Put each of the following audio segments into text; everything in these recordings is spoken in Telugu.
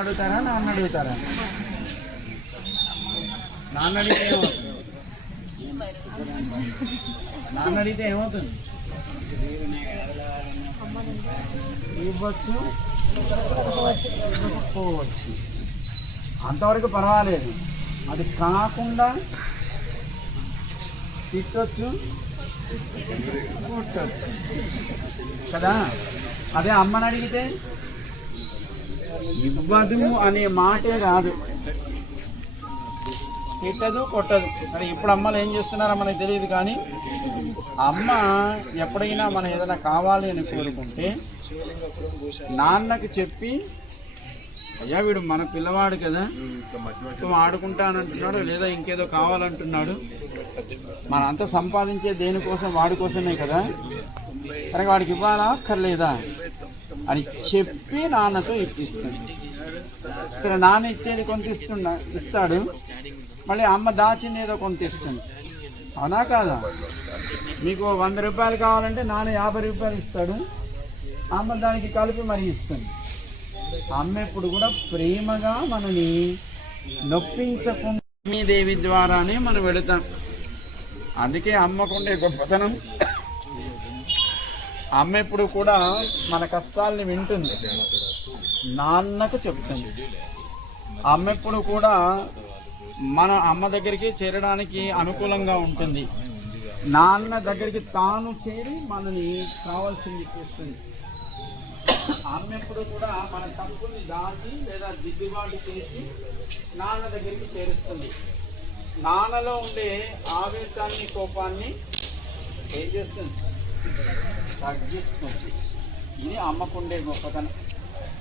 అడుగుతారా నాన్న అడుగుతారా? నాన్న అడిగితే ఏమవుతుంది? నాన్న అడిగితే ఏమవుతుంది? ఇవ్వచ్చు, ఇవ్వకపోవచ్చు, అంతవరకు పర్వాలేదు. అది కాకుండా తిట్టొచ్చు, కొట్టచ్చు కదా. అదే అమ్మని అడిగితే ఇవ్వదు అనే మాటే రాదు, తిట్టదు, కొట్టదు. మరి ఇప్పుడు అమ్మలు ఏం చేస్తున్నారో మనకు తెలియదు, కానీ అమ్మ ఎప్పుడైనా మనం ఏదైనా కావాలి అని కోరుకుంటే నాన్నకి చెప్పి, అయ్యా వీడు మన పిల్లవాడు కదా, ఆడుకుంటానంటున్నాడు లేదా ఇంకేదో కావాలంటున్నాడు, మనంతా సంపాదించే దేనికోసం, వాడి కోసమే కదా, సరే వాడికి ఇవ్వాలా అక్కర్లేదా అని చెప్పి నాన్నతో ఇప్పిస్తాడు. సరే నాన్న ఇచ్చేది కొంత ఇస్తాడు, మళ్ళీ అమ్మ దాచింది ఏదో కొంత ఇస్తుంది, అవునా కాదా? మీకు 100 రూపాయలు కావాలంటే నాన్న 50 రూపాయలు ఇస్తాడు, అమ్మ దానికి కలిపి మరి ఇస్తుంది. అమ్మ ఎప్పుడు కూడా ప్రేమగా మనని నొప్పించకుండా లక్ష్మీదేవి ద్వారానే మనం వెళతాం. అందుకే అమ్మకుండే గొప్పతనం, అమ్మ ఎప్పుడు కూడా మన కష్టాలని వింటుంది, నాన్నకు చెప్తుంది. అమ్మ ఎప్పుడు కూడా మన అమ్మ దగ్గరికి చేరడానికి అనుకూలంగా ఉంటుంది, నాన్న దగ్గరికి తాను చేరి మనని కావాల్సింది చేస్తుంది. అమ్మ ఎప్పుడు కూడా మన తప్పుల్ని దాచి లేదా దిద్దుబాటు చేసి నాన్న దగ్గరికి చేరుస్తుంది. నాన్నలో ఉండే ఆవేశాన్ని, కోపాన్ని ఏం చేస్తుంది? తగ్గిస్తుంది. ఇది అమ్మకుండే గొప్పతనం.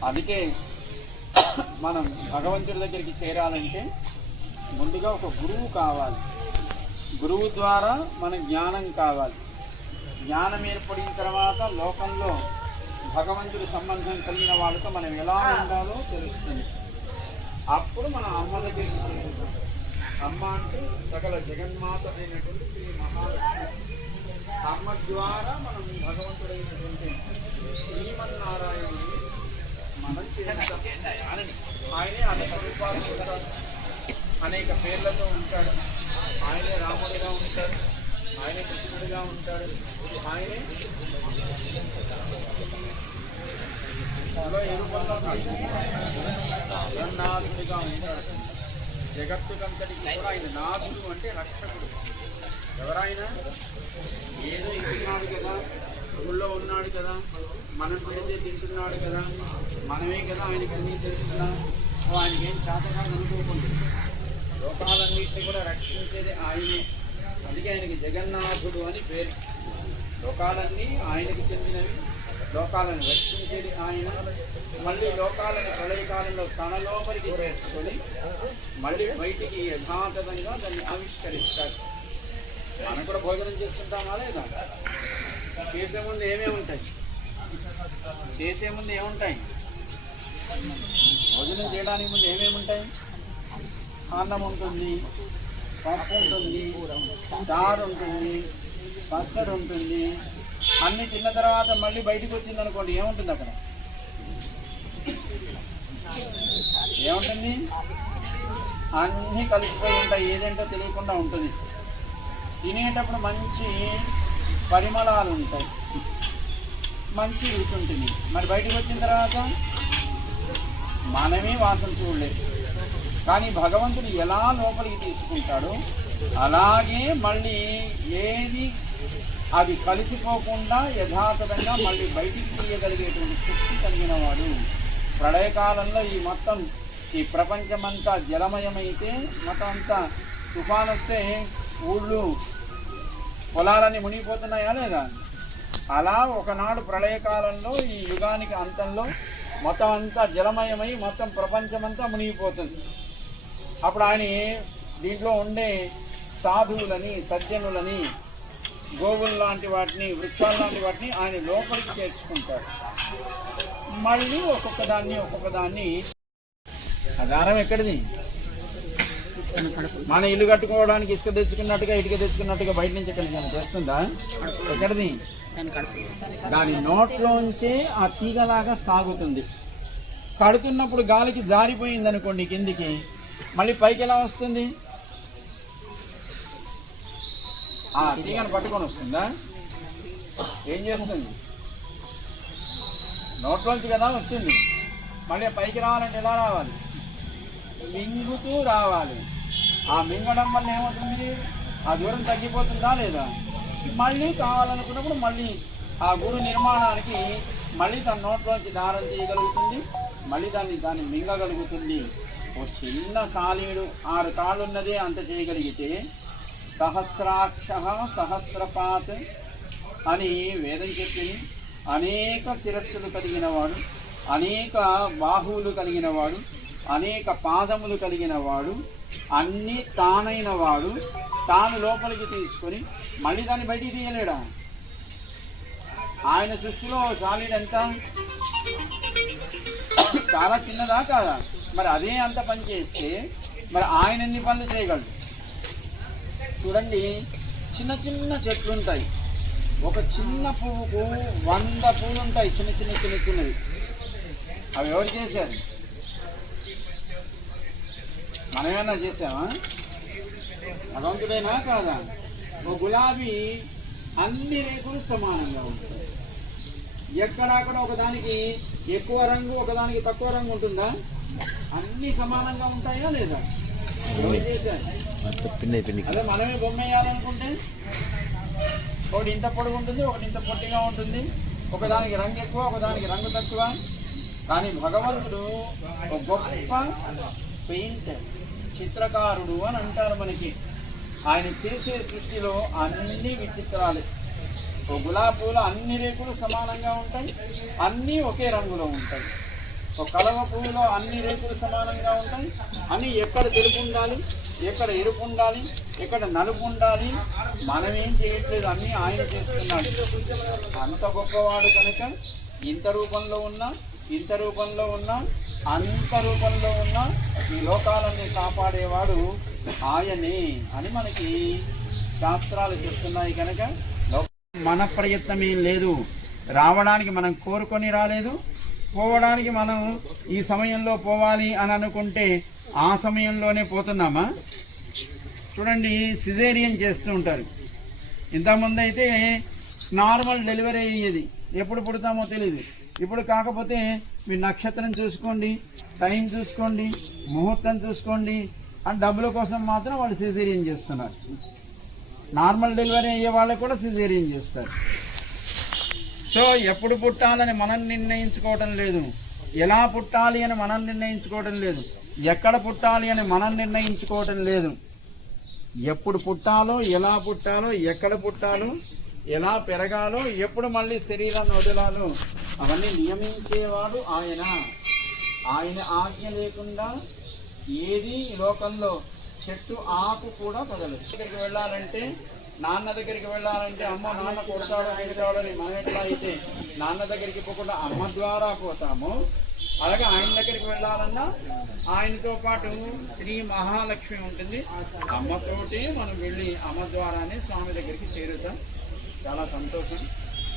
అందుకే మనం భగవంతుడి దగ్గరికి చేరాలంటే ముందుగా ఒక గురువు కావాలి, గురువు ద్వారా మన జ్ఞానం కావాలి. జ్ఞానం ఏర్పడిన తర్వాత లోకంలో భగవంతుడి సంబంధం కలిగిన వాళ్ళతో మనం ఎలా ఉండాలో తెలుస్తుంది. అప్పుడు మన అమ్మ దగ్గరికి చేరుతాం. అమ్మ అంటే సకల జగన్మాత అయినటువంటి శ్రీ మహాలక్ష్మి. అమ్మ ద్వారా మనం భగవంతుడైనటువంటి శ్రీమన్నారాయణుని మనం చేస్తాం. ఆయనే అనేక రూపాలు ఉంటాడు, అనేక పేర్లతో ఉంటాడు. ఆయనే రాముడిగా ఉంటాడు, ఆయనే కృష్ణుడిగా ఉంటాడు, ఆయనే జగన్నాథుడిగా ఉంటాడు. జగత్తుకంతటికి కూడా ఆయన నాథుడు అంటే రక్షకుడు. ఎవరైనా ఏదో ఇస్తున్నాడు కదా, ఊళ్ళో ఉన్నాడు కదా, మనం పెడితే తింటున్నాడు కదా, మనమే కదా ఆయనకి అన్నీ తెలుస్తున్నాం, ఆయనకి ఏం చేతగా అనుకోకుండా లోకాలన్నింటినీ కూడా రక్షించేది ఆయనే. అందుకే ఆయనకి జగన్నాథుడు అని పేరు. లోకాలన్నీ ఆయనకి చెందినవి, లోకాలను రక్షించేది ఆయన. మళ్ళీ లోకాలను ప్రళయకాలంలో తన లోపలికి చేర్చుకొని మళ్ళీ బయటికి యథాతథంగా దాన్ని ఆవిష్కరిస్తాడు. మనం కూడా భోజనం చేసుకుంటామా లేదా? చేసే ముందు ఏమేమి ఉంటాయి? భోజనం చేయడానికి ముందు ఏమేమి ఉంటాయి? అన్నం ఉంటుంది, పప్పు ఉంటుంది, చారు ఉంటుంది, పచ్చడి ఉంటుంది. అన్నీ తిన్న తర్వాత మళ్ళీ బయటకు వచ్చింది అనుకోండి, ఏముంటుంది అక్కడ? ఏముంటుంది? అన్నీ కలిసిపోయి ఉంటాయి, ఏదేంటో తెలియకుండా ఉంటుంది. తినేటప్పుడు మంచి పరిమళాలు ఉంటాయి, మంచి రుచి ఉంటుంది. మరి బయటకు వచ్చిన తర్వాత మనమే వాసన చూడలేదు. కానీ భగవంతుడు ఎలా లోపలికి తీసుకుంటాడో అలాగే మళ్ళీ ఏది అది కలిసిపోకుండా యథాతథంగా మళ్ళీ బయటికి తీయగలిగేటువంటి శక్తి కలిగిన వాడు. ప్రళయకాలంలో ఈ ప్రపంచమంతా జలమయమైతే మొత్తం అంతా తుఫాను వస్తే ఊళ్ళు పొలాలన్నీ మునిగిపోతున్నాయా లేదా? అలా ఒకనాడు ప్రళయకాలంలో ఈ యుగానికి అంతంలో మొత్తం అంతా జలమయమై మొత్తం ప్రపంచమంతా మునిగిపోతుంది. అప్పుడు ఆయన దీంట్లో ఉండే సాధువులని, సజ్జనులని, గోవులు లాంటి వాటిని, వృక్షాలు లాంటి వాటిని ఆయన లోపలికి చేర్చుకుంటాడు. మళ్ళీ ఒక్కొక్క దాన్ని ఆధారం ఎక్కడిది? మన ఇల్లు కట్టుకోవడానికి ఇసుక తెచ్చుకున్నట్టుగా, ఇటుక తెచ్చుకున్నట్టుగా బయట నుంచి ఎక్కడికి తెస్తుందా? ఎక్కడిది? దాని నోట్లోంచే ఆ తీగలాగా సాగుతుంది. కడుతున్నప్పుడు గాలికి జారిపోయింది అనుకోండి కిందికి, మళ్ళీ పైకి ఎలా వస్తుంది? తీగను పట్టుకొని వస్తుందా? ఏం చేస్తుంది? నోట్లోంచి కదా వచ్చింది, మళ్ళీ పైకి రావాలంటే ఎలా రావాలి? మింగుతూ రావాలి. ఆ మింగడం వల్ల ఏమవుతుంది? ఆ దూరం తగ్గిపోతుందా లేదా? మళ్ళీ కావాలనుకున్నప్పుడు మళ్ళీ ఆ గూడు నిర్మాణానికి మళ్ళీ తన నోట్లోంచి దారం తీయగలుగుతుంది, మళ్ళీ దాన్ని మింగగలుగుతుంది. ఓ చిన్న సాలీడు 6 కాళ్ళు ఉన్నదే అంత చేయగలిగితే సహస్రాక్ష సహస్రపాత్ అని వేదం చెప్పింది. అనేక శిరస్సులు కలిగిన వాడు, అనేక బాహువులు కలిగిన వాడు, అనేక పాదములు కలిగిన వాడు, అన్నీ తానైన వాడు తాను లోపలికి తీసుకొని మళ్ళీ దాన్ని బయటికి తీయలేడా? ఆయన సృష్టిలో సాలీడ్ ఎంత? చాలా చిన్నదా కాదా? మరి అదే అంత పని చేస్తే మరి ఆయన ఎన్ని పనులు చేయగలడు? చూడండి, చిన్న చిన్న చెట్లు ఉంటాయి. ఒక చిన్న పువ్వుకు 100 పూలు ఉంటాయి, చిన్నవి. అవి ఎవరు చేశారు? మనమేమన్నా చేసామా? భగవంతుడైనా కాదా? ఒక గులాబీ అన్ని రేకులు సమానంగా ఉంటాయి. ఎక్కడక్కడ ఒకదానికి ఎక్కువ రంగు, ఒకదానికి తక్కువ రంగు ఉంటుందా? అన్ని సమానంగా ఉంటాయా లేదా? ఎవరు చేశారు? అదే మనమే బొమ్మ వేయాలనుకుంటే ఒకటి ఇంత పొడుగు ఉంటుంది, ఒకటి ఇంత పొట్టిగా ఉంటుంది, ఒకదానికి రంగు ఎక్కువ, ఒకదానికి రంగు తక్కువ. కానీ భగవంతుడు ఒక గొప్ప పెయింటర్, చిత్రకారుడు అని అంటారు మనకి. ఆయన చేసే సృష్టిలో అన్ని విచిత్రాలే. ఒక గులాబీ పూల అన్ని రేకులు సమానంగా ఉంటాయి, అన్నీ ఒకే రంగులో ఉంటాయి. ఒక కలవ పువ్వులో అన్ని రేకులు సమానంగా ఉంటాయి, అన్నీ ఎక్కడ తెలుపు ఉండాలి, ఎక్కడ ఎరుపు ఉండాలి, ఎక్కడ నలుపు ఉండాలి, మనమేం చేయట్లేదు, అన్నీ ఆయన చేస్తున్నాడు. అంత గొప్పవాడు కనుక ఇంత రూపంలో ఉన్నా, ఇంత రూపంలో ఉన్నా, అంత రూపంలో ఉన్నా ఈ లోకాలన్నీ కాపాడేవాడు ఆయనే అని మనకి శాస్త్రాలు చెప్తున్నాయి. కనుక మన ప్రయత్నం ఏం లేదు, రావడానికి మనం కోరుకొని రాలేదు, పోవడానికి మనం ఈ సమయంలో పోవాలి అని అనుకుంటే ఆ సమయంలోనే పోతున్నామా? చూడండి, సిజేరియన్ చేస్తూ ఉంటారు. ఇంతకుముందు అయితే నార్మల్ డెలివరీ అయ్యేది, ఎప్పుడు పుడతామో తెలియదు. ఇప్పుడు కాకపోతే మీ నక్షత్రం చూసుకోండి, టైం చూసుకోండి, ముహూర్తం చూసుకోండి అని డబ్బుల కోసం మాత్రం వాళ్ళు సిజేరియన్ చేస్తున్నారు. నార్మల్ డెలివరీ అయ్యే వాళ్ళకి కూడా సిజేరియన్ చేస్తారు. సో ఎప్పుడు పుట్టాలని మనం నిర్ణయించుకోవటం లేదు, ఎలా పుట్టాలి అని మనం నిర్ణయించుకోవటం లేదు, ఎక్కడ పుట్టాలి అని మనం నిర్ణయించుకోవటం లేదు. ఎప్పుడు పుట్టాలో, ఎలా పుట్టాలో, ఎక్కడ పుట్టాలో, ఎలా పెరగాలో, ఎప్పుడు మళ్ళీ శరీరాన్ని వదలాలో అవన్నీ నియమించేవాడు ఆయన. ఆయన ఆజ్ఞ లేకుండా ఏది ఈ లోకంలో చెట్టు ఆకు కూడా కదలదు. దగ్గరికి వెళ్ళాలంటే, నాన్న దగ్గరికి వెళ్ళాలంటే అమ్మ నాన్న కొడతాడో తిడతాడో అని మనం ఎట్లా అయితే నాన్న దగ్గరికి పోకుండా అమ్మ ద్వారా పోతామో, అలాగే ఆయన దగ్గరికి వెళ్ళాలన్నా ఆయనతో పాటు శ్రీ మహాలక్ష్మి ఉంటుంది. అమ్మతోటి మనం వెళ్ళి అమ్మ ద్వారానే స్వామి దగ్గరికి చేరుతాం. చాలా సంతోషం.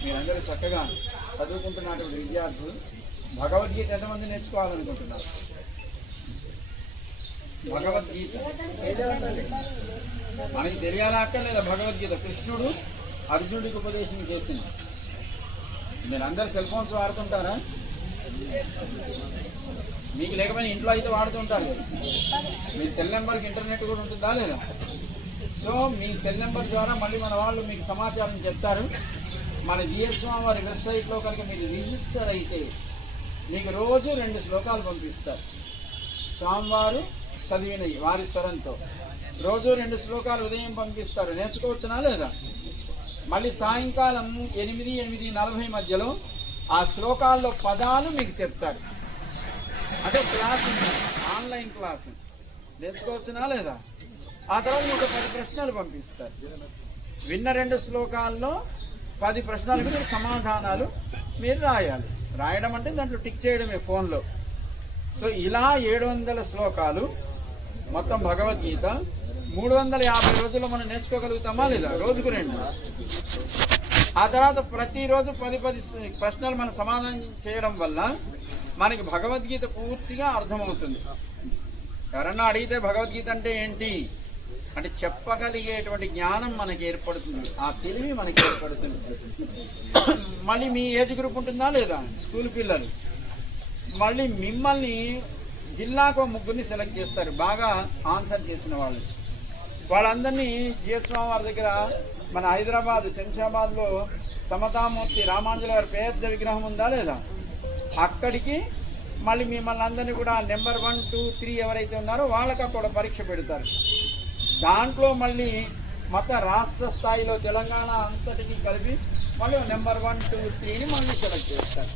మీరందరూ చక్కగా చదువుకుంటున్నటువంటి విద్యార్థులు భగవద్గీత ఎంతమంది నేర్చుకోవాలనుకుంటున్నారు? భగవద్గీత మనకి తెలియాలా అక్కర్లేదా? భగవద్గీత కృష్ణుడు అర్జునుడికి ఉపదేశం చేసింది. మీరందరూ సెల్ ఫోన్స్ వాడుతుంటారా? మీకు లేకపోయినా ఇంట్లో అయితే వాడుతుంటారు కదా. మీ సెల్ నెంబర్కి ఇంటర్నెట్ కూడా ఉంటుందా లేదా? సో మీ సెల్ నెంబర్ ద్వారా మళ్ళీ మన వాళ్ళు మీకు సమాచారం చెప్తారు. మన జిఎస్వామి వారి వెబ్సైట్లో కనుక మీరు రిజిస్టర్ అయితే మీకు రోజు 2 శ్లోకాలు పంపిస్తారు. స్వామివారు చదివినవి వారి స్వరంతో రోజు 2 శ్లోకాలు ఉదయం పంపిస్తారు. నేర్చుకోవచ్చునా లేదా? మళ్ళీ సాయంకాలం 8-8:40 మధ్యలో ఆ శ్లోకాల్లో పదాలు మీకు చెప్తారు. అంటే క్లాస్, ఆన్లైన్ క్లాస్ నేర్చుకోవచ్చునా లేదా? ఆ తర్వాత మీకు 10 ప్రశ్నలు పంపిస్తారు. విన్న 2 శ్లోకాల్లో 10 ప్రశ్నలకు మీరు సమాధానాలు మీరు రాయాలి. రాయడం అంటే దాంట్లో టిక్ చేయడమే ఫోన్లో. సో ఇలా 700 శ్లోకాలు మొత్తం భగవద్గీత 350 రోజుల్లో మనం నేర్చుకోగలుగుతామా లేదా? రోజుకు 2. ఆ తర్వాత ప్రతిరోజు 10 ప్రశ్నలు మనం సమాధానం చేయడం వల్ల మనకి భగవద్గీత పూర్తిగా అర్థమవుతుంది. ఎవరన్నా అడిగితే భగవద్గీత అంటే ఏంటి అంటే చెప్పగలిగేటువంటి జ్ఞానం మనకి ఏర్పడుతుంది, ఆ తెలివి మనకి ఏర్పడుతుంది. మళ్ళీ మీ ఏజ్ గ్రూప్ ఉంటుందా లేదా, స్కూల్ పిల్లలు, మళ్ళీ మిమ్మల్ని జిల్లాకు ముగ్గురిని సెలెక్ట్ చేస్తారు బాగా ఆన్సర్ చేసిన వాళ్ళు. వాళ్ళందరినీ జిఎస్వామి వారి దగ్గర మన హైదరాబాద్ శంషాబాద్లో సమతామూర్తి రామాంజుల గారి పెద్ద విగ్రహం ఉందా లేదా, అక్కడికి మళ్ళీ మిమ్మల్ని అందరినీ కూడా నెంబర్ 1, 2, 3 ఎవరైతే ఉన్నారో వాళ్ళకి అక్కడ పరీక్ష పెడతారు. దాంట్లో మళ్ళీ మొత్తం రాష్ట్ర స్థాయిలో తెలంగాణ అంతటికి కలిపి మళ్ళీ నెంబర్ 1, 2, 3ని మళ్ళీ సెలెక్ట్ చేస్తారు.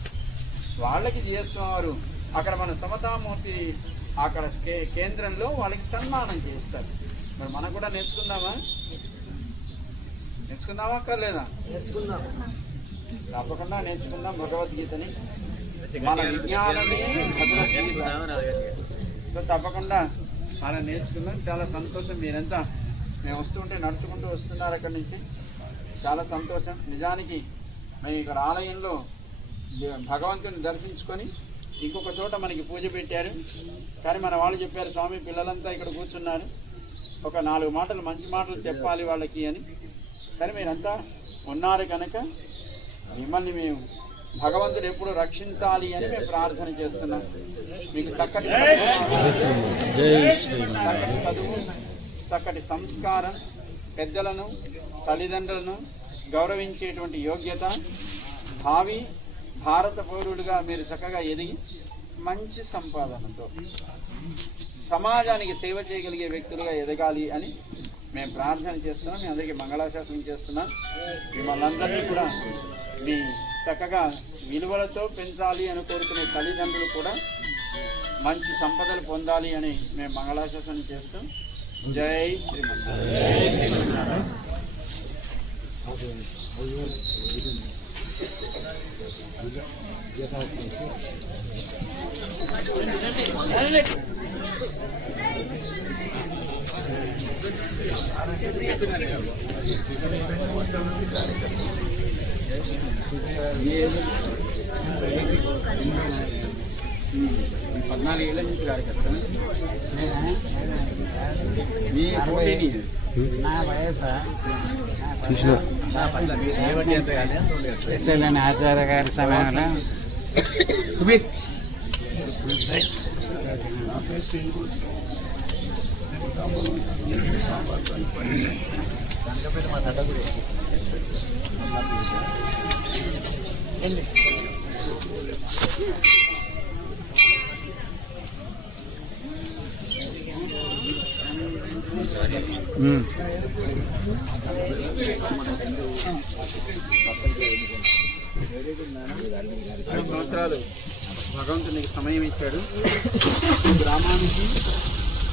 వాళ్ళకి చేస్తున్నారు అక్కడ మన సమతామూర్తి అక్కడ కేంద్రంలో వాళ్ళకి సన్మానం చేస్తారు. మరి మనం కూడా నేర్చుకుందామా అక్కర్లేదా? తప్పకుండా నేర్చుకుందాం భగవద్గీతని. మన విజ్ఞానమే భగవద్గీత. సో తప్పకుండా మనం నేర్చుకుందాం. చాలా సంతోషం. మీరంతా మేము వస్తుంటే నడుచుకుంటూ వస్తున్నారు అక్కడి నుంచి, చాలా సంతోషం. నిజానికి మేము ఇక్కడ ఆలయంలో భగవంతుని దర్శించుకొని ఇంకొక చోట మనకి పూజ పెట్టారు. కానీ మన వాళ్ళు చెప్పారు, స్వామి పిల్లలంతా ఇక్కడ కూర్చున్నారు, ఒక 4 మాటలు మంచి మాటలు చెప్పాలి వాళ్ళకి అని. సరే మీరంతా ఉన్నారు కనుక మిమ్మల్ని మేము భగవంతుడు ఎప్పుడు రక్షించాలి అని మేము ప్రార్థన చేస్తున్నాం. మీకు చక్కటి చదువు, చక్కటి సంస్కారం, పెద్దలను తల్లిదండ్రులను గౌరవించేటువంటి యోగ్యత, భావి భారత పౌరులుగా మీరు చక్కగా ఎదిగి మంచి సంపాదనతో సమాజానికి సేవ చేయగలిగే వ్యక్తులుగా ఎదగాలి అని మేము ప్రార్థన చేస్తున్నాం. మీ అందరికీ మంగళాశాసనం చేస్తున్నాం. మిమ్మల్ని అందరినీ కూడా మీ చక్కగా విలువలతో పెంచాలి అని కోరుకునే తల్లిదండ్రులు కూడా మంచి సంపదలు పొందాలి అని మేము మంగళాశాసనం చేస్తాం. జై శ్రీమన్నారాయణ. ఏళ్ళ నుంచి కార్యకర్తను మీ పోటీని నా వయసు ఆచార్య గారి సమయంలో సంవత్సరాలు భగవంతుడు నీకు సమయం ఇచ్చాడు. గ్రామానికి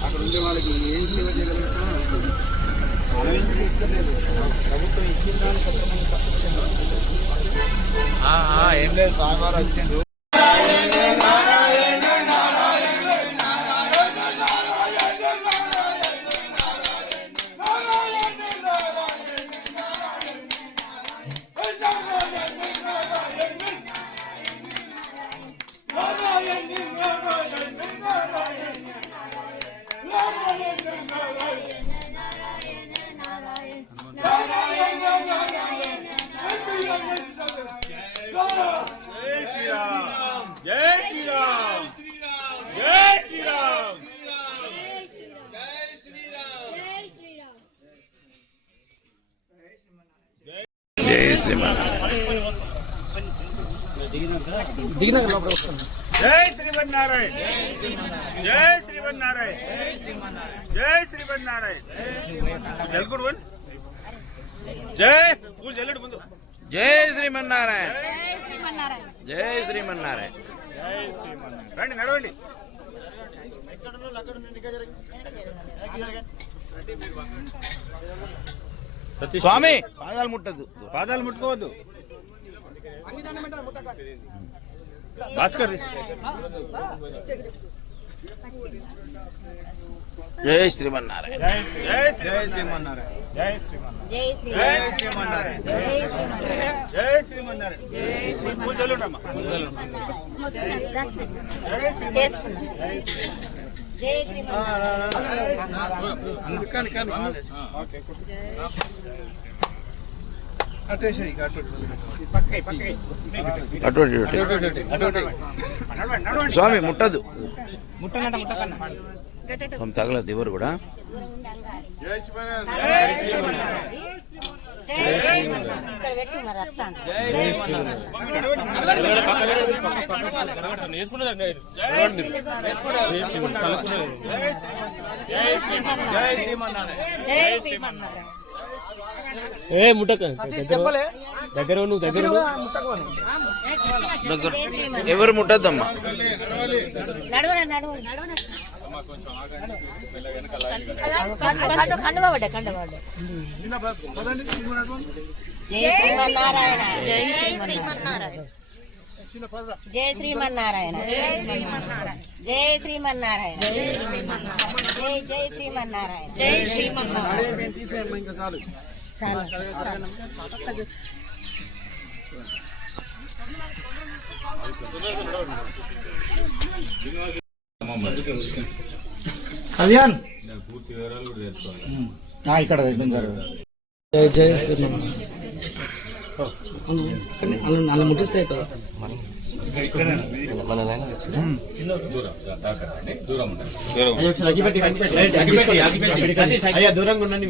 అక్కడ ఉండే వాళ్ళకి ఏం సేవ చేయగలుగుతున్నా ప్రభుత్వం ఇచ్చిన ఏం లేదు. స్వామివారు వచ్చిండ్రు. జై శ్రీమన్నారాయణ. జై శ్రీమన్నారాయణ. జై శ్రీమన్నారాయణ. జల్కుడు జై పూలు జల్లడు ముందు. జై శ్రీమన్నారాయణ. జై శ్రీమన్నారాయణ. రండి నడవండి. స్వామి పాదాలు ముట్టద్దు, పాదాలు ముట్టుకోవద్దు. భాస్కర్ జై శ్రీమన్నారాయణ. జై శ్రీమన్నారాయణ. జై శ్రీమన్నారాయణ. జై శ్రీమన్నారాయణ. జై శ్రీమన్నారాయణ. పూజలుండమ్మా. జై శ్రీమన్నారాయణ. స్వామి ముట్టదు తగలదు ఎవరు కూడా. ఏ ముట్టక దగ్గర నువ్వు దగ్గర ఎవరు ముట్టద్దమ్మా. జై శ్రీమన్నారాయణ. జై శ్రీమన్నారాయణ. జై శ్రీమన్నారాయణ. జై శ్రీమన్నారాయణ. జై జై శ్రీమన్నారాయణ. జై శ్రీమన్నారాయణ. కళ్యాణ్ ఇక్కడ జై శ్రీమన్నారాయణ. అలా ముట్టిస్తే అయ్యా దూరంగా ఉండండి.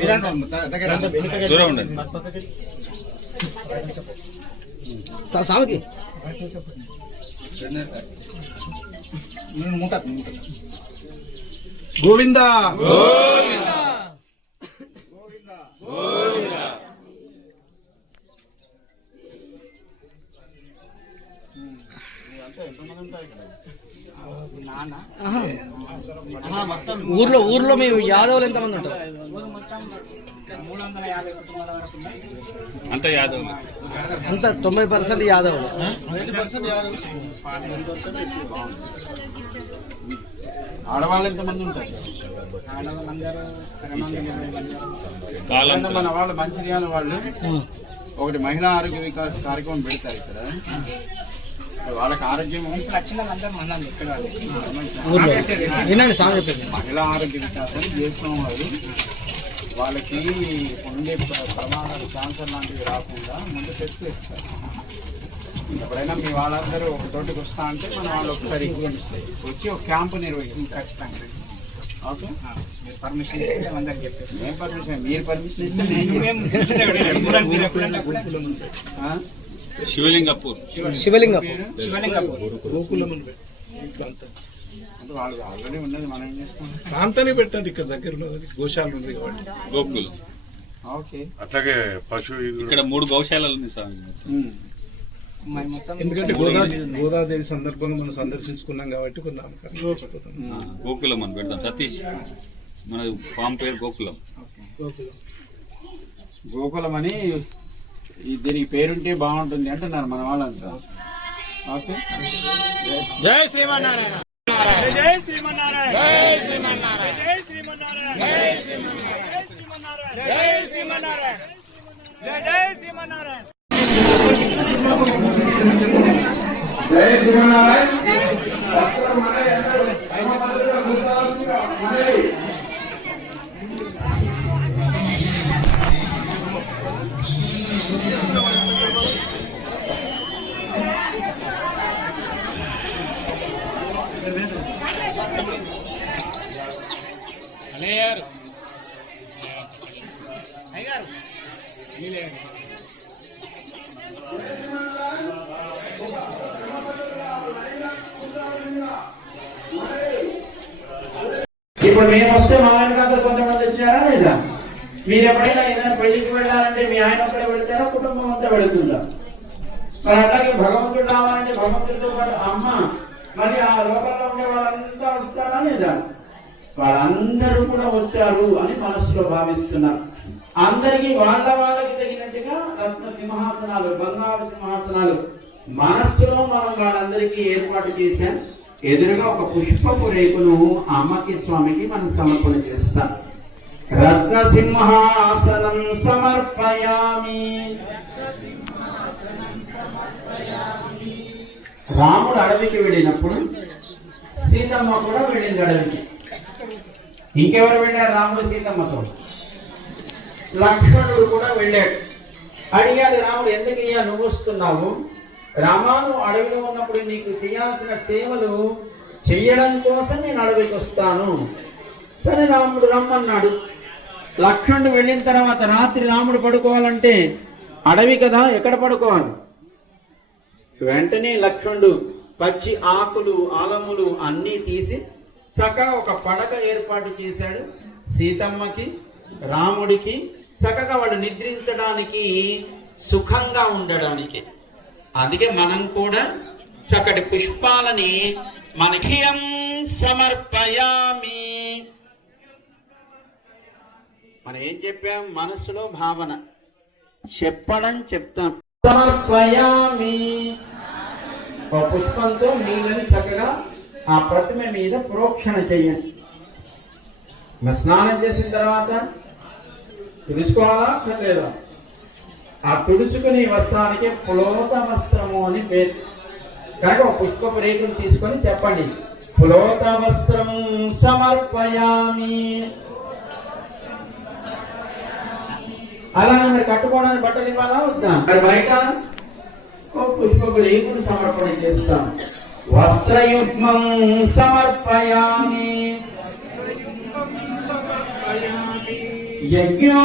సాగుకి గోవిందా ఊర్లో మేము యాదవులు ఎంతమంది ఉంటాం? అంత యాదవ్ అంత 90% యాదవులు. ఆడవాళ్ళు ఎంతమంది ఉంటారు? మన వాళ్ళు మంచిర్యాల వాళ్ళు ఒకటి మహిళా ఆరోగ్య వికాస కార్యక్రమం పెడతారు ఇక్కడ. వాళ్ళకి ఆరోగ్యం వినండి సాగు చెప్పింది. మహిళా ఆరోగ్య వికాసం చేసిన వాళ్ళు వాళ్ళకి ఉండే ప్రమాదాలు క్యాన్సర్ లాంటివి రాకుండా ముందు టెస్ట్ చేస్తారు. ఎప్పుడైనా మీ వాళ్ళందరూ ఒక తోటికి వస్తా అంటే మన వాళ్ళు ఒకసారి వచ్చి ఒక క్యాంపు నిర్వహిస్తాం ఖచ్చితంగా. ఓకే, మీరు పర్మిషన్ ఇస్తే అందరికి చెప్పేసి మేము పర్మిషన్, మీరు పర్మిషన్ ఇస్తే శివలింగపూర్ అంటే వాళ్ళు ఆల్రెడీ ఉన్నది, మనం ఏం చేసుకుంటాం. ప్రాంతాన్ని పెట్టండి, ఇక్కడ దగ్గరలో గోశాల ఉంది కాబట్టి. గోకుల్ ఓకే, అట్లాగే పశువు ఇక్కడ 3 గోశాలలు ఉన్నాయి సార్. ఎందుకంటే గోదాదేవి సందర్భంగా మనం సందర్శించుకున్నాం కాబట్టి కొన్ని గోకులం అని పెడతాం. సతీష్ మన ఫామ్ పేరు గోకులం. గోకులం అని దీనికి పేరుంటే బాగుంటుంది అంటున్నారు మన వాళ్ళంతా. ఓకే, జై శ్రీమన్నారాయణ. జై శ్రీమన్నారాయణ. జై శ్రీమన్నారాయణ. జై శ్రీమన్నారాయణ. జై శ్రీమన్నారాయణ. జై శ్రీమన్నారాయణ. జై జై శ్రీమన్నారాయణ. జై శ్రీమన్నారాయణ. ఇప్పుడు మేము వస్తే మా ఆయన అందరూ కొంతమంది వచ్చారా లేదా? మీరు ఎప్పుడైనా ఏదైనా పెళ్లికి వెళ్ళాలంటే మీ ఆయన ఒక్కడే వెళ్తారా, కుటుంబం అంతా వెళుతుందా? మరి అలాగే భగవంతుడు రావాలంటే భగవంతుడితో పాటు అమ్మ మరి ఆ లోకంలో ఉండే వాళ్ళంతా వస్తారా లేదా? వాళ్ళందరూ కూడా వచ్చారు అని మనసులో భావిస్తున్నారు. అందరికీ వాళ్ళకి తగినట్టుగా రత్న సింహాసనాలు, బంగారు సింహాసనాలు మనస్సులో మనం వాళ్ళందరికీ ఏర్పాటు చేశాం. ఎదురుగా ఒక పుష్పపు రేకును అమ్మకి స్వామికి మనం సమర్పణ చేస్తాం. రత్నసింహాసనం సమర్పయామి. రాముడు అడవికి వెళ్ళినప్పుడు సీతమ్మ కూడా వెళ్ళింది అడవికి. ఇంకెవరు వెళ్ళారు రాముడు సీతమ్మతో? లక్ష్మణుడు కూడా వెళ్ళాడు. అడిగాడు రాముడు, ఎందుకు ఇయ్యా నువ్వు వస్తున్నావు? రామాను అడవిలో ఉన్నప్పుడు నీకు చేయాల్సిన సేవలు చెయ్యడం కోసం నేను అడవికి వస్తాను. సరే రాముడు రమ్మన్నాడు. లక్ష్మణుడు వెళ్ళిన తర్వాత రాత్రి రాముడు పడుకోవాలంటే అడవి కదా, ఎక్కడ పడుకోవాలి? వెంటనే లక్ష్మణుడు పచ్చి ఆకులు ఆలములు అన్నీ తీసి చక్కగా ఒక పడక ఏర్పాటు చేశాడు. సీతమ్మకి రాముడికి చక్కగా వాడు నిద్రించడానికి సుఖంగా ఉండడానికి. అందుకే మనం కూడా చక్కటి పుష్పాలని మనకి సమర్పయామి. మనం ఏం చెప్పాం? మనసులో భావన చెప్పడం చెప్తాం. సమర్పయామి. ఒక పుష్పంతో నీళ్ళని చక్కగా ఆ ప్రతిమ మీద ప్రోక్షణ చెయ్యండి. మరి స్నానం చేసిన తర్వాత తుడుచుకోవాలా లేదా? ఆ తుడుచుకునే వస్త్రానికి పులోత వస్త్రము అని పేరు. కనుక ఒక పుష్పపు రేకులు తీసుకొని చెప్పండి, పులోత వస్త్రం సమర్పయామి. అలానే మరి కట్టుకోవడానికి బట్టలు ఇవ్వాలా వద్దా? మరి బయట పుష్పపు రేకులు సమర్పణ చేస్తాం. వస్త్రయుగ్మం సమర్పయామి. యజ్ఞం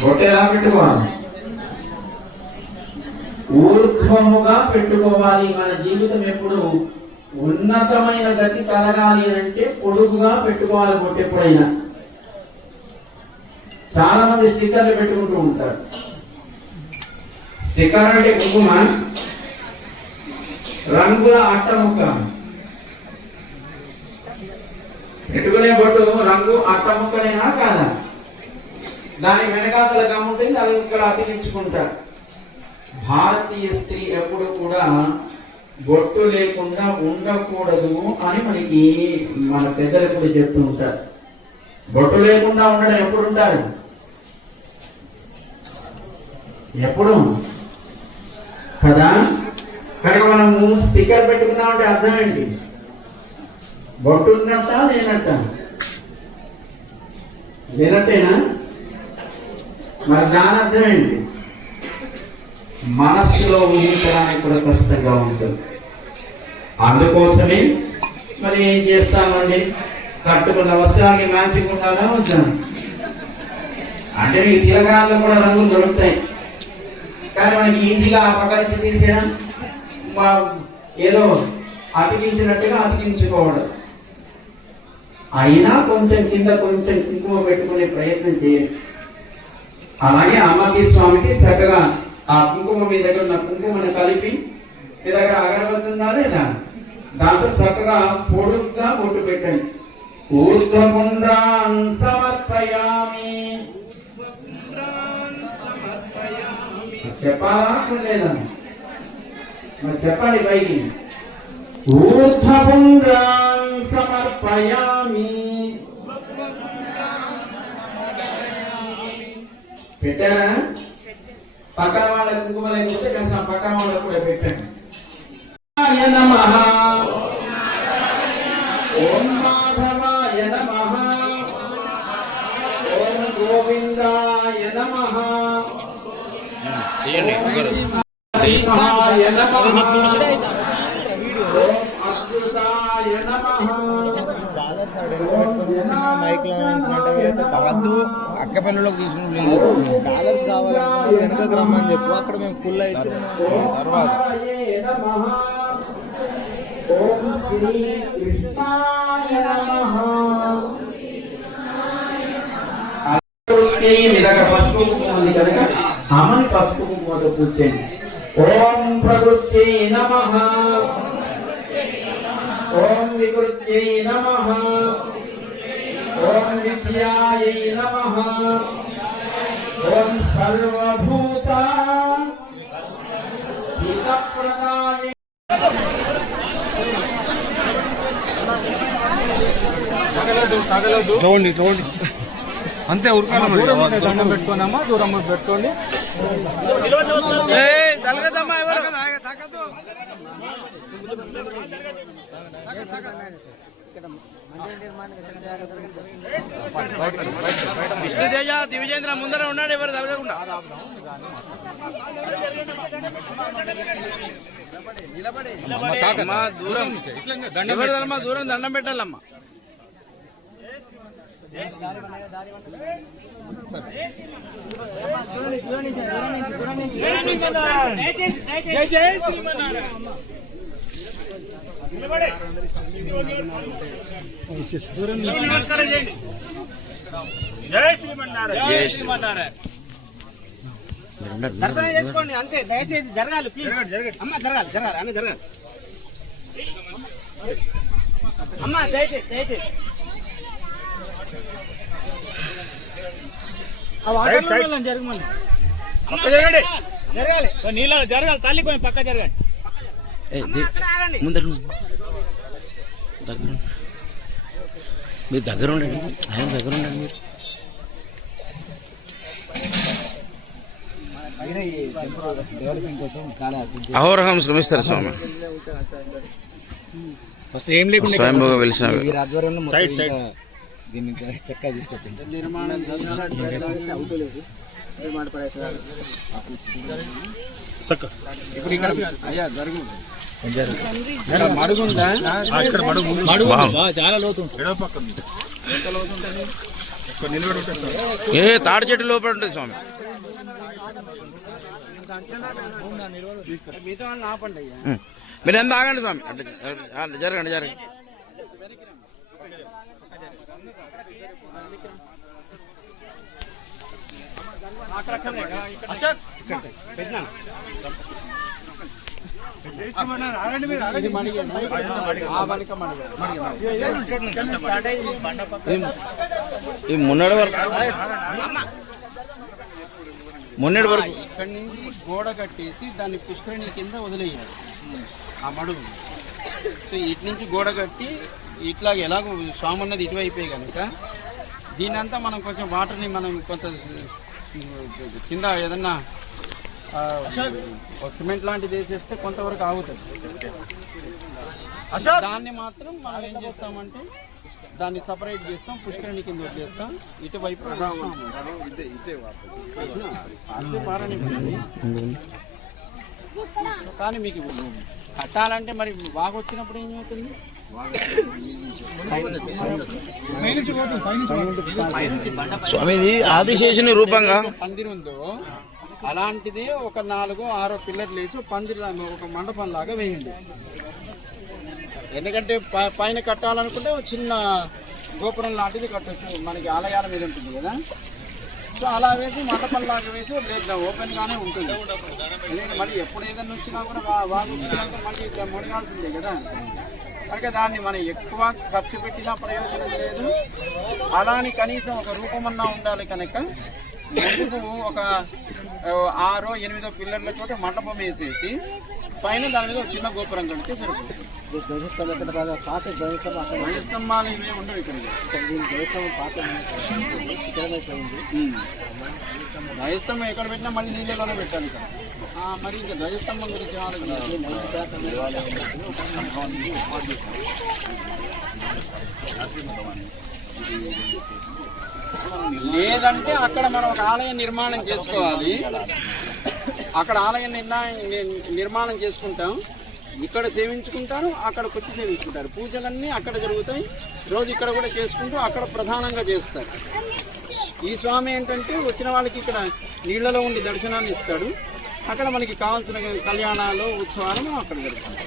బొట్టు ఎలా పెట్టుకోవాలి? ఊర్ధ్వముగా పెట్టుకోవాలి. మన జీవితం ఎప్పుడు ఉన్నతమైన గతి కలగాలి అంటే పొడుగుగా పెట్టుకోవాలి బొట్టు ఎప్పుడైనా. చాలా మంది స్టిక్కర్లు పెట్టుకుంటూ ఉంటారు. స్టిక్కర్ అంటే కుంకుమ, రంగుల అట్ట ముక్క. పెట్టుకునే బొట్టు రంగు అట్ట ముక్కనేనా కాదా? దాని వెనకాతల గమ్ముంటుంది, అది ఇక్కడ అతికించుకుంటారు. భారతీయ స్త్రీ ఎప్పుడు కూడా బొట్టు లేకుండా ఉండకూడదు అని మనకి మన పెద్దలు ఎప్పుడు చెప్తూ ఉంటారు. బొట్టు లేకుండా ఉండడం ఎప్పుడు ఉంటారు? ఎప్పుడు కదా. కనుక మనము స్టిక్కర్ పెట్టుకున్నామంటే అర్థం ఏంటి? బొట్టు ఉన్నట్ట లేనట్ట? లేనట్టేనా? మరి దాని అర్థం ఏంటి? మనస్సులో ఊహించడానికి కూడా కష్టంగా ఉంటుంది. అందుకోసమే మరి ఏం చేస్తామండి, కట్టుకున్న వస్త్రానికి మ్యాచింగ్ ఉండాలా వద్దా? అంటే మీ తిలకాల్లో కూడా రంగులు దొరుకుతాయి, కానీ మనకి ఈజీగా ఆ పక్క నుంచి తీసేయడం, ఏదో అతికించినట్టుగా అతికించుకోవడం. అయినా కొంచెం కింద కొంచెం కుంకుమ పెట్టుకునే ప్రయత్నం చేయండి. అలాగే అమ్మకి స్వామికి చక్కగా ఆ కుంకుమ మీ దగ్గర ఉన్న కుంకుమను కలిపి, మీ దగ్గర అగరబత్తి ఉందా లేదా, దాంతో చక్కగా పొడుగ్గా బొట్టు పెట్టండి. ఊర్ధ్వపుండ్రాన్ సమర్పయామి. చెప్పాలా లేదా? మరి చెప్పండి పైకి. ఊర్ధ్వపుండ్రాన్ సమర్పయామి. పెట్టారా? పక్కన వాళ్ళ కుంకుమ లేకపోతే కనీసం పక్కన వాళ్ళకు కూడా పెట్టండి. నమః. ఓం మాధవాయ నమః. ఓం గోవిందాయ నమః. సింహాయ నమః. ఓం అచ్యుతాయ నమః. మైక్ లో ఎవరైతే బాధ అక్కపల్లిలోకి తీసుకుని డాలర్స్ కావాలంటే వెనకకు రమ్మని చెప్పు, అక్కడ మేము ఫుల్ ఇచ్చి సర్వాద. పసుపు కుంకుమతో కూర్చోండి. ఓం ప్రకృత్యై నమః. ఓం వికృత్యై నమః. ఓం విద్యాయై నమః. ఓం సర్వభూత హితప్రదాయ చూడండి చూడండి అంతే ఉరకాలి దండం పెట్టుకోనమ్మా, దూరం పెట్టుకోండి. తలగదమ్మా ఎవరు విష్ణుతేజ దివిజేంద్ర ముందర ఉన్నాడు, ఎవరు తలగకుండా. అమ్మా దూరం ఎవరు తలమ్మా, దూరం దండం పెట్టాలమ్మా. దర్శనం చేసుకోండి అంతే, దయచేసి జరగాలి ప్లీజ్. అమ్మ జరగాలి జరగాలి అన్న జరగాలి. అమ్మ దయచేసి దయచేసి జరగమని జరగాలి, నీళ్ళ జరగాలి, తల్లి కొంచెం పక్క జరగాలి. ముందర దగ్గర మీరు దగ్గర ఉండండి, ఆయన దగ్గర ఉండండి మీరు. అహోరహం శ్రమిస్తారు స్వామి. ఫస్ట్ ఏం లేకుండా స్వయంభూగా వెలిసిన వీరి ఆధ్వర్యంలో మొత్తం దీన్ని చక్కగా తీసుకొచ్చింది. ఇప్పుడు ఇక్కడ అయ్యా జరుగు మడుగుందా, చాలా లోతు ఏ తాడి చెట్టు లోపల ఉంటుంది స్వామి. మీరు ఎంత ఆగండి స్వామి, అంటే జరగండి జరగండి. ఈ మొన్నటి వరకు ఇక్కడి నుంచి గోడ కట్టేసి దాన్ని పుష్కరిణి కింద వదిలేయాలి ఆ మడుగు. సో ఇటు నుంచి గోడ కట్టి ఇట్లా ఎలాగో స్వామి అన్నది ఇటువైపోయి కనుక దీనంతా మనం కొంచెం వాటర్ని మనం కొంత కింద ఏదన్నా సిమెంట్ లాంటిది వేసేస్తే కొంతవరకు ఆగుతుంది. దాన్ని మాత్రం మనం ఏం చేస్తామంటే దాన్ని సపరేట్ చేస్తాం, పుష్కరిణి కింద వదిలేస్తాం. ఇటువైపు కానీ మీకు కట్టాలంటే మరి బాగా వచ్చినప్పుడు ఏమవుతుంది, స్వామి ఇది ఆదిశేషుని రూపంగా పందిరి ఉందో అలాంటిది ఒక 4-6 పిల్లర్లు వేసి పందిరి ఒక మండపం లాగా వేయండి. ఎందుకంటే పైన కట్టాలనుకుంటే చిన్న గోపురం లాంటిది కట్టచ్చు, మనకి ఆలయాల మీద ఉంటుంది కదా. సో అలా వేసి మండపం లాగా వేసి లేదు ఓపెన్గానే ఉంటుంది. ఎందుకంటే మళ్ళీ ఎప్పుడు ఏదైనా వచ్చినా కూడా బాగా మళ్ళీ మునగాల్సిందే కదా. కనుక దాన్ని మనం ఎక్కువ ఖర్చు పెట్టినా ప్రయోజనం లేదు. అలాని కనీసం ఒక రూపమన్నా ఉండాలి కనుక ముందుకు ఒక 6-8 పిల్లర్ల చోట మండపం వేసేసి పైన దాని మీద ఒక చిన్న గోపురం కడితే సరిపోతుంది. ధ్వజస్తంభాలు ఇవే ఉండవు ఇక్కడ. ధ్వజస్తంభం ఎక్కడ పెట్టినా మళ్ళీ నీళ్ళలోనే పెట్టాలి ఇక్కడ. మరి ఇంకా ధ్వజస్తంభం గురించి లేదంటే అక్కడ మనం ఒక ఆలయ నిర్మాణం చేసుకోవాలి. అక్కడ ఆలయం నిర్మాణం చేసుకుంటాం, ఇక్కడ సేవించుకుంటారు, అక్కడికి వచ్చి సేవించుకుంటారు. పూజలన్నీ అక్కడ జరుగుతాయి, రోజు ఇక్కడ కూడా చేసుకుంటూ అక్కడ ప్రధానంగా చేస్తారు. ఈ స్వామి ఏంటంటే వచ్చిన వాళ్ళకి ఇక్కడ నీళ్లలో ఉండి దర్శనాన్ని ఇస్తాడు. అక్కడ మనకి కావాల్సిన కళ్యాణాలు ఉత్సవాలు అక్కడ జరుగుతాయి.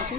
ఓకే.